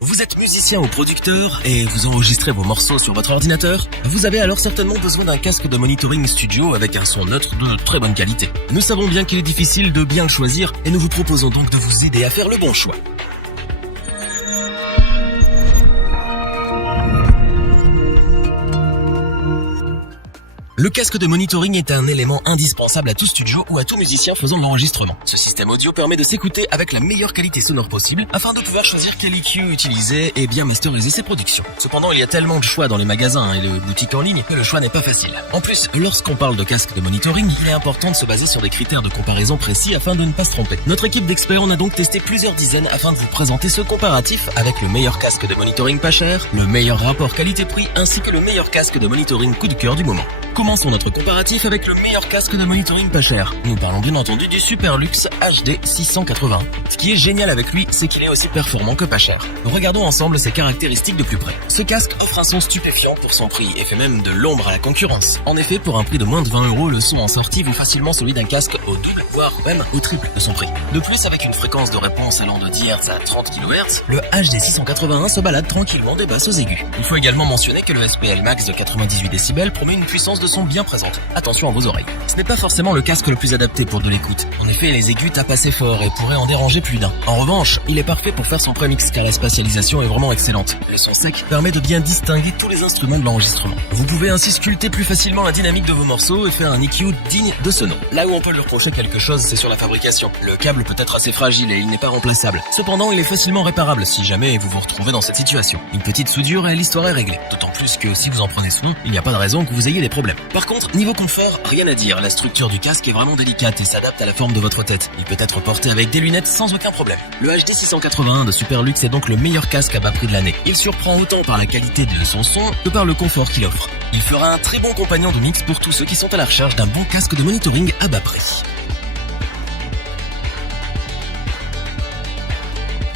Vous êtes musicien ou producteur et vous enregistrez vos morceaux sur votre ordinateur? Vous avez alors certainement besoin d'un casque de monitoring studio avec un son neutre de très bonne qualité. Nous savons bien qu'il est difficile de bien le choisir et nous vous proposons donc de vous aider à faire le bon choix. Le casque de monitoring est un élément indispensable à tout studio ou à tout musicien faisant de l'enregistrement. Ce système audio permet de s'écouter avec la meilleure qualité sonore possible afin de pouvoir choisir quel EQ utiliser et bien masteriser ses productions. Cependant, il y a tellement de choix dans les magasins et les boutiques en ligne que le choix n'est pas facile. En plus, lorsqu'on parle de casque de monitoring, il est important de se baser sur des critères de comparaison précis afin de ne pas se tromper. Notre équipe d'experts en a donc testé plusieurs dizaines afin de vous présenter ce comparatif avec le meilleur casque de monitoring pas cher, le meilleur rapport qualité-prix ainsi que le meilleur casque de monitoring coup de cœur du moment. Commençons notre comparatif avec le meilleur casque de monitoring pas cher. Nous parlons bien entendu du Superlux HD 680. Ce qui est génial avec lui, c'est qu'il est aussi performant que pas cher. Regardons ensemble ses caractéristiques de plus près. Ce casque offre un son stupéfiant pour son prix et fait même de l'ombre à la concurrence. En effet, pour un prix de moins de 20 €, le son en sortie vaut facilement celui d'un casque au double, voire même au triple de son prix. De plus, avec une fréquence de réponse allant de 10 Hz à 30 kHz, le HD 681 se balade tranquillement des basses aux aigus. Il faut également mentionner que le SPL Max de 98 décibels promet une puissance de son bien présente. Attention à vos oreilles. Ce n'est pas forcément le casque le plus adapté pour de l'écoute. En effet, les aigus tapent assez fort et pourraient en déranger plus d'un. En revanche, il est parfait pour faire son prémix car la spatialisation est vraiment excellente. Le son sec permet de bien distinguer tous les instruments de l'enregistrement. Vous pouvez ainsi sculpter plus facilement la dynamique de vos morceaux et faire un EQ digne de ce nom. Là où on peut lui reprocher quelque chose, c'est sur la fabrication. Le câble peut être assez fragile et il n'est pas remplaçable. Cependant, il est facilement réparable si jamais vous vous retrouvez dans cette situation. Une petite soudure et l'histoire est réglée. D'autant plus que si vous en prenez soin, il n'y a pas de raison que vous ayez des problèmes. Par contre, niveau confort, rien à dire. La structure du casque est vraiment délicate et s'adapte à la forme de votre tête. Il peut être porté avec des lunettes sans aucun problème. Le HD 681 de Superlux est donc le meilleur casque à bas prix de l'année. Il surprend autant par la qualité de son son que par le confort qu'il offre. Il fera un très bon compagnon de mix pour tous ceux qui sont à la recherche d'un bon casque de monitoring à bas prix.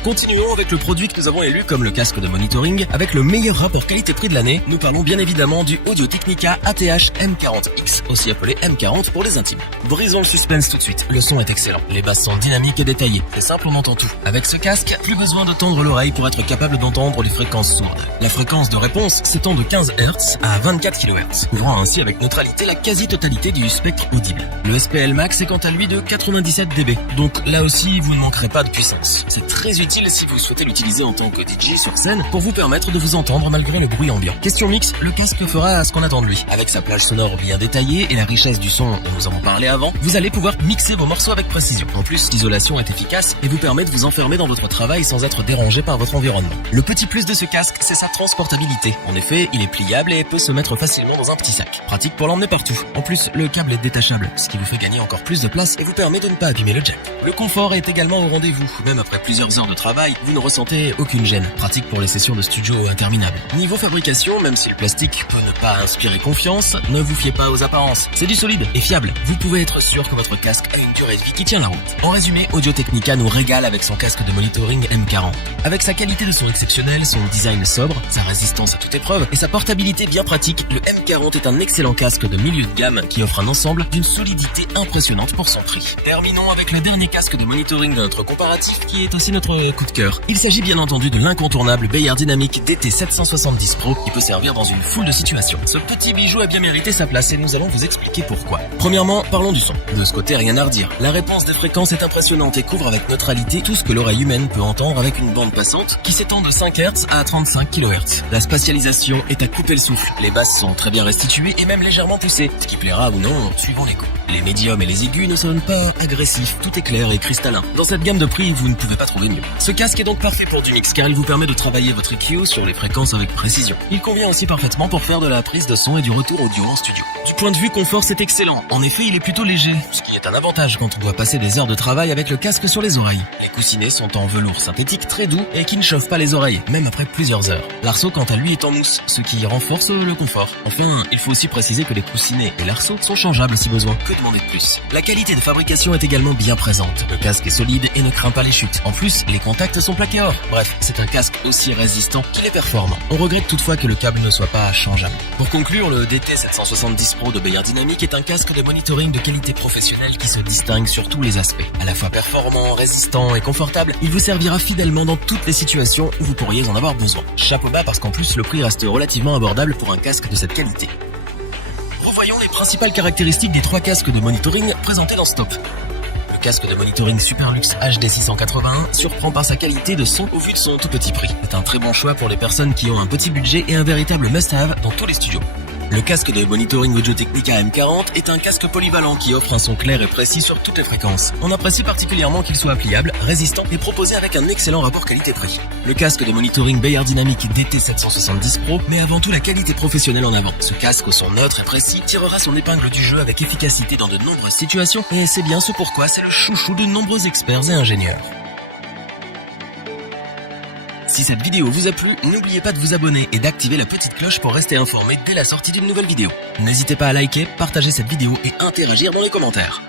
Continuons avec le produit que nous avons élu comme le casque de monitoring avec le meilleur rapport qualité-prix de l'année. Nous parlons bien évidemment du Audio-Technica ATH M40X, aussi appelé M40 pour les intimes. Brisons le suspense tout de suite. Le son est excellent. Les basses sont dynamiques et détaillées. C'est simple, on entend tout. Avec ce casque, plus besoin de tendre l'oreille pour être capable d'entendre les fréquences sourdes. La fréquence de réponse s'étend de 15 Hz à 24 kHz, couvrant ainsi avec neutralité la quasi-totalité du spectre audible. Le SPL Max est quant à lui de 97 dB. Donc là aussi, vous ne manquerez pas de puissance. C'est très utile si vous souhaitez l'utiliser en tant que DJ sur scène pour vous permettre de vous entendre malgré le bruit ambiant. Question mix, le casque fera ce qu'on attend de lui. Avec sa plage sonore bien détaillée et la richesse du son dont nous avons parlé avant, vous allez pouvoir mixer vos morceaux avec précision. En plus, l'isolation est efficace et vous permet de vous enfermer dans votre travail sans être dérangé par votre environnement. Le petit plus de ce casque, c'est sa transportabilité. En effet, il est pliable et peut se mettre facilement dans un petit sac. Pratique pour l'emmener partout. En plus, le câble est détachable, ce qui vous fait gagner encore plus de place et vous permet de ne pas abîmer le jack. Le confort est également au rendez-vous. Même après plusieurs heures de travail, vous ne ressentez aucune gêne. Pratique pour les sessions de studio interminables. Niveau fabrication, même si le plastique peut ne pas inspirer confiance, ne vous fiez pas aux apparences. C'est du solide et fiable. Vous pouvez être sûr que votre casque a une durée de vie qui tient la route. En résumé, Audio-Technica nous régale avec son casque de monitoring M40. Avec sa qualité de son exceptionnelle, son design sobre, sa résistance à toute épreuve et sa portabilité bien pratique, le M40 est un excellent casque de milieu de gamme qui offre un ensemble d'une solidité impressionnante pour son prix. Terminons avec le dernier casque de monitoring de notre comparatif qui est aussi notre coup de cœur. Il s'agit bien entendu de l'incontournable Beyer Dynamic DT770 Pro qui peut servir dans une foule de situations. Ce petit bijou a bien mérité sa place et nous allons vous expliquer pourquoi. Premièrement, parlons du son. De ce côté, rien à redire. La réponse des fréquences est impressionnante et couvre avec neutralité tout ce que l'oreille humaine peut entendre avec une bande passante qui s'étend de 5 Hz à 35 kHz. La spatialisation est à couper le souffle. Les basses sont très bien restituées et même légèrement poussées, ce qui plaira ou non, suivant les goûts. Les médiums et les aigus ne sonnent pas agressifs, tout est clair et cristallin. Dans cette gamme de prix, vous ne pouvez pas trouver mieux. Ce casque est donc parfait pour du mix car il vous permet de travailler votre EQ sur les fréquences avec précision. Il convient aussi parfaitement pour faire de la prise de son et du retour audio en studio. Du point de vue confort, c'est excellent. En effet, il est plutôt léger, ce qui est un avantage quand on doit passer des heures de travail avec le casque sur les oreilles. Les coussinets sont en velours synthétique très doux et qui ne chauffe pas les oreilles, même après plusieurs heures. L'arceau, quant à lui, est en mousse, ce qui renforce le confort. Enfin, il faut aussi préciser que les coussinets et l'arceau sont changeables si besoin. Que demander de plus? La qualité de fabrication est également bien présente. Le casque est solide et ne craint pas les chutes. En plus, les contacts sont plaqués or. Bref, c'est un casque aussi résistant qu'il est performant. On regrette toutefois que le câble ne soit pas changeable. Pour conclure, le DT770 Pro de Beyerd Dynamic est un casque de monitoring de qualité professionnelle qui se distingue sur tous les aspects. À la fois performant, résistant et confortable, il vous servira fidèlement dans toutes les situations où vous pourriez en avoir besoin. Chapeau bas parce qu'en plus le prix reste relativement abordable pour un casque de cette qualité. Revoyons les principales caractéristiques des 3 casques de monitoring présentés dans ce top. Le casque de monitoring Superlux HD 681 surprend par sa qualité de son au vu de son tout petit prix. C'est un très bon choix pour les personnes qui ont un petit budget et un véritable must-have dans tous les studios. Le casque de monitoring Audio Technica M40 est un casque polyvalent qui offre un son clair et précis sur toutes les fréquences. On apprécie particulièrement qu'il soit pliable, résistant et proposé avec un excellent rapport qualité-prix. Le casque de monitoring Beyerd Dynamic DT770 Pro met avant tout la qualité professionnelle en avant. Ce casque au son neutre et précis tirera son épingle du jeu avec efficacité dans de nombreuses situations et c'est bien ce pourquoi c'est le chouchou de nombreux experts et ingénieurs. Si cette vidéo vous a plu, n'oubliez pas de vous abonner et d'activer la petite cloche pour rester informé dès la sortie d'une nouvelle vidéo. N'hésitez pas à liker, partager cette vidéo et interagir dans les commentaires.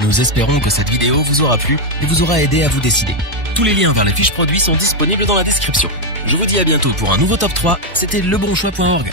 Nous espérons que cette vidéo vous aura plu et vous aura aidé à vous décider. Tous les liens vers les fiches produits sont disponibles dans la description. Je vous dis à bientôt pour un nouveau top 3, c'était lebonchoix.org.